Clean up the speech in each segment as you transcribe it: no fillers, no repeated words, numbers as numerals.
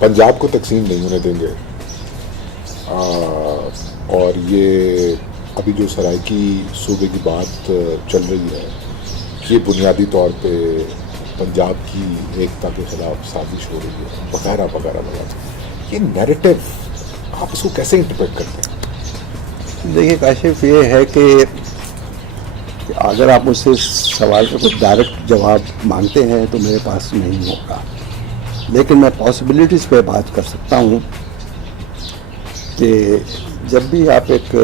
پنجاب کو تقسیم نہیں ہونے دیں گے. اور یہ ابھی جو سرائکی صوبے کی بات چل رہی ہے یہ بنیادی طور پہ پنجاب کی ایکتا کے خلاف سازش ہو رہی ہے وغیرہ وغیرہ وغیرہ. یہ نیریٹو آپ اس کو کیسے انٹرپریٹ کرتے ہیں؟ دیکھیے کاشف، یہ ہے کہ اگر آپ مجھ سے سوال کا کچھ ڈائریکٹ جواب مانگتے ہیں تو میرے پاس نہیں ہوگا، لیکن میں پاسبلٹیز پہ بات کر سکتا ہوں کہ جب بھی آپ ایک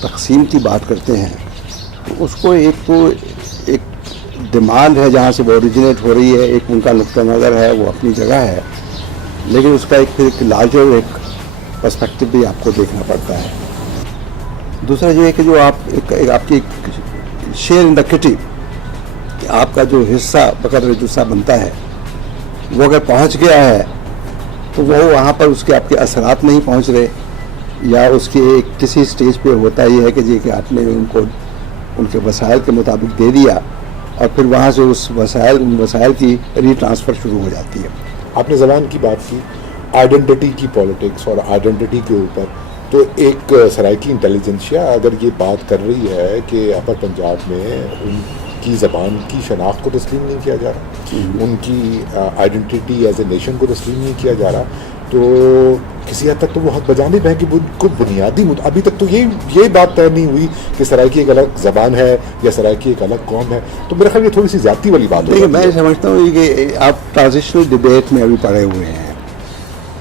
تقسیم کی بات کرتے ہیں تو اس کو ایک تو ایک ڈیمانڈ ہے جہاں سے وہ اوریجنیٹ ہو رہی ہے، ایک ان کا نقطہ نظر ہے، وہ اپنی جگہ ہے، لیکن اس کا ایک لارجر ایک پرسپیکٹو بھی آپ کو دیکھنا پڑتا ہے. دوسرا یہ ہے کہ جو آپ کی شیئر ان دا کٹی، کہ آپ کا جو حصہ بقدر جسہ بنتا ہے وہ اگر پہنچ گیا ہے تو وہ وہاں پر اس کے آپ کے اثرات نہیں پہنچ رہے، یا اس کے کسی سٹیج پہ ہوتا یہ ہے کہ جی کہ آپ نے ان کو ان کے وسائل کے مطابق دے دیا اور پھر وہاں سے اس وسائل کی ری ٹرانسفر شروع ہو جاتی ہے. آپ نے زبان کی بات کی، آئیڈینٹی کی پالیٹکس اور آئیڈینٹی کے اوپر، تو ایک سرائکی انٹیلیجنسیا اگر یہ بات کر رہی ہے کہ اپر پنجاب میں ان کی زبان کی شناخت کو تسلیم نہیں کیا جا رہا، ان کی آئیڈینٹی ایز اے نیشن کو تسلیم نہیں کیا جا رہا، تو کسی حد تک تو وہ حق بجانب ہے کہ وہ کو بنیادی ابھی تک تو یہ بات طے نہیں ہوئی کہ سرائکی ایک الگ زبان ہے یا سرائکی ایک الگ قوم ہے. تو میرا خیال یہ تھوڑی سی زیادتی والی بات ہے. میں سمجھتا ہوں کہ آپ ٹرانزیشنل ڈبیٹ میں ابھی پڑے ہوئے ہیں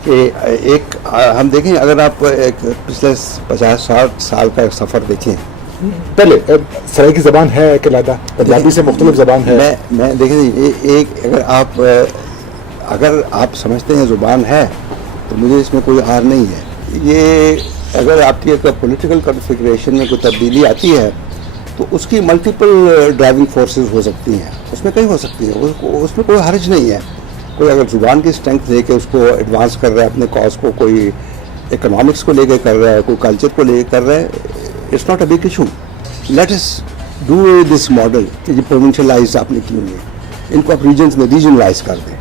کہ ایک ہم دیکھیں، اگر آپ ایک پچھلے 50-60 سال کا ایک سفر دیکھیں، پہلے سرائکی زبان ہے ایک علیحدہ، پنجابی سے مختلف زبان ہے. میں دیکھیں ایک اگر آپ سمجھتے ہیں زبان ہے تو مجھے اس میں کوئی ہار نہیں ہے. یہ اگر آپ کی ایک پولیٹیکل کنفیگریشن میں کوئی تبدیلی آتی ہے تو اس کی ملٹیپل ڈرائیونگ فورسز ہو سکتی ہیں، اس میں کئی ہو سکتی ہیں، اس میں کوئی حرج نہیں ہے. کوئی اگر زبان کی اسٹرینتھ لے کے اس کو ایڈوانس کر رہا ہے اپنے کاز کو، کوئی اکنامکس کو لے کے کر رہا ہے، کوئی کلچر کو لے کے کر رہا ہے، it's not a big issue. Let us do this model کہ یہ پروونشلائز آپ نے کی ہوئی ہے، ان کو آپ ریجنس میں ریجنلائز کر دیں.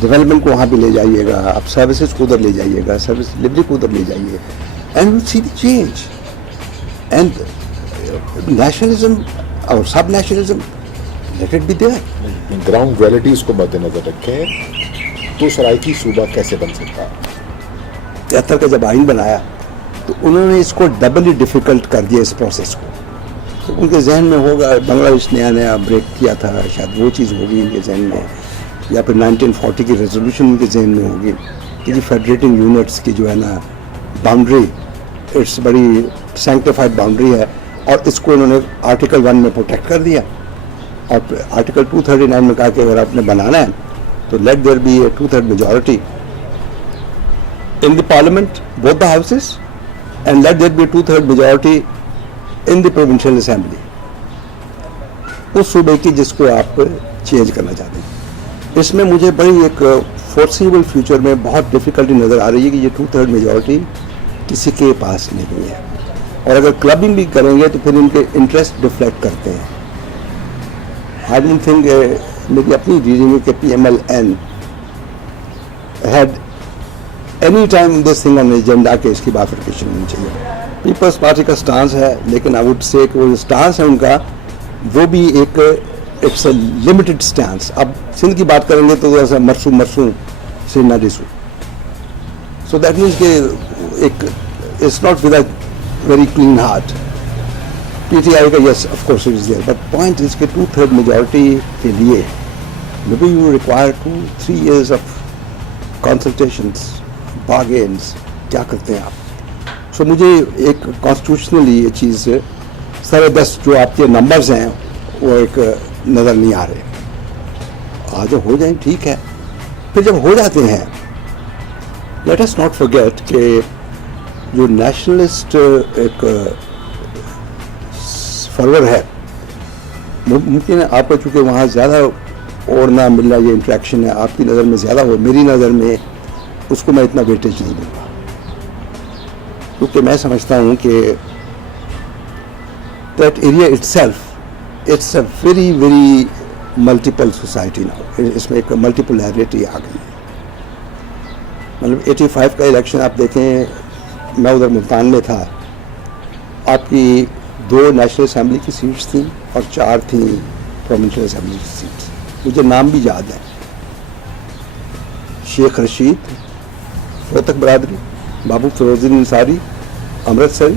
ڈیولپمنٹ کو وہاں پہ لے جائیے گا، آپ سروسز کو ادھر لے جائیے گا، سروس ڈلیوری کو ادھر لے جائیے، and we'll see the change. And nationalism اور سب nationalism let it be there. Ground realities کو مد نظر رکھیں تو سرائکی صوبہ کیسے بن سکتا ہے؟ 73 کا جب آئین بنایا تو انہوں نے اس کو ڈبلی ڈیفیکلٹ کر دیا اس پروسیس کو. تو ان کے ذہن میں ہوگا بنگلہ دیش نیا بریک کیا تھا، شاید وہ چیز ہوگی ان کے ذہن میں، یا پھر 1940 کی ریزولوشن ان کے ذہن میں ہوگی کہ جی فیڈریٹنگ یونٹس کی جو ہے نا باؤنڈری اٹس بڑی سینکٹیفائڈ باؤنڈری ہے، اور اس کو انہوں نے آرٹیکل 1 میں پروٹیکٹ کر دیا، اور آرٹیکل 239 میں کہا کہ اگر آپ نے بنانا ہے تو let there be a 2/3 majority in the parliament, both the houses, and let there be a 2/3 majority in the provincial assembly. اس صوبے کی جس کو آپ چینج کرنا چاہتے ہیں، اس میں مجھے بڑی ایک فورسیبل فیوچر میں بہت ڈیفیکلٹی نظر آ رہی ہے کہ یہ 2/3 میجورٹی کسی کے پاس نہیں ہے، اور اگر کلبنگ بھی کریں گے تو پھر ان کے انٹرسٹ ڈیفلیکٹ کرتے ہیں. I don't think میری اپنی ریڈنگ ہے کہ PMLN had any time this thing on agenda کہ اس کی بائفرکیشن ہونی چاہیے. پیپلز پارٹی کا سٹانس ہے، لیکن آئی وڈ سے کہ وہ سٹانس ہے ان کا وہ بھی ایک اٹس اے لمیٹڈ سٹانس. اب سندھ کی بات کریں گے تو ایسا مرسوم سے نہ ڈسو، سو دیٹ مینس کہ ایک it's not with a very clean heart. PTI کا yes of course it is there, but point is کہ 2/3 میجورٹی کے لیے may be you require 2-3 years of consultations, bargains, کیا کرتے ہیں آپ. سو مجھے ایک کانسٹیٹیوشنلی یہ چیز 10.5 جو آپ کے نمبرز ہیں وہ ایک نظر نہیں آ رہے. جب ہو جائیں ٹھیک ہے، پھر جب ہو جاتے ہیں لیٹ اس ناٹ فرگیٹ کہ جو نیشنلسٹ ایک فرور ہے، ممکن ہے آپ کو چونکہ وہاں زیادہ اور نہ ملنا یہ انٹریکشن ہے، آپ کی نظر میں زیادہ ہو، میری نظر میں اس کو میں اتنا ویٹیج نہیں دوں گا، کیونکہ میں سمجھتا ہوں کہ that area itself it's a very very multiple society now. اس میں ایک ملٹیپلیرٹی آ گئی ہے. مطلب 85 کا الیکشن آپ دیکھیں، میں ادھر ملتان میں تھا، آپ کی 2 نیشنل اسمبلی کی سیٹس تھیں اور 4 تھیں پروونشل اسمبلی کی سیٹس. مجھے نام بھی یاد ہیں: شیخ رشید روہتک برادری، بابو فیروز الدین انصاری امرتسر،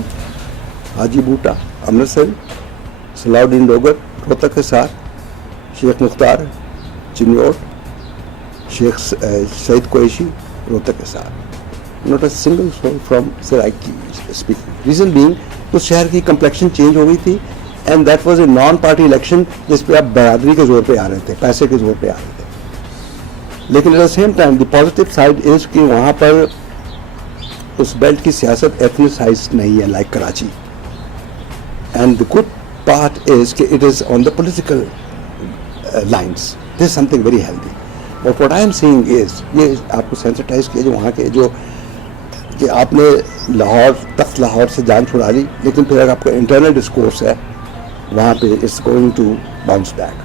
حاجی بوٹا امرتسر، صلاح الدین ڈوگر روہتک حصار، شیخ Mukhtar Chiniot, Sheikh Saeed Qureshi Rohtak Hisar. Not a single soul from Saraiki speaking. Reason being اس شہر کی کمپلیکشن چینج ہو گئی تھی and that was a non party election جس پہ آپ برادری کے زور پہ آ رہے تھے، پیسے کے زور پہ آ رہے تھے. لیکن at the same time the positive side is کہ وہاں پر اس بیلٹ کی سیاست ایتھنیسائزڈ نہیں ہے like Karachi. And the good part is کہ it is on the political lines. This is something very healthy. اور what I am seeing is یہ آپ کو سینسٹائز کیا جو وہاں کے جو کہ آپ نے تخت لاہور سے جان چھڑا لی، لیکن پھر اگر آپ کا انٹرنل ڈسکورس ہے وہاں پہ it's going to bounce back.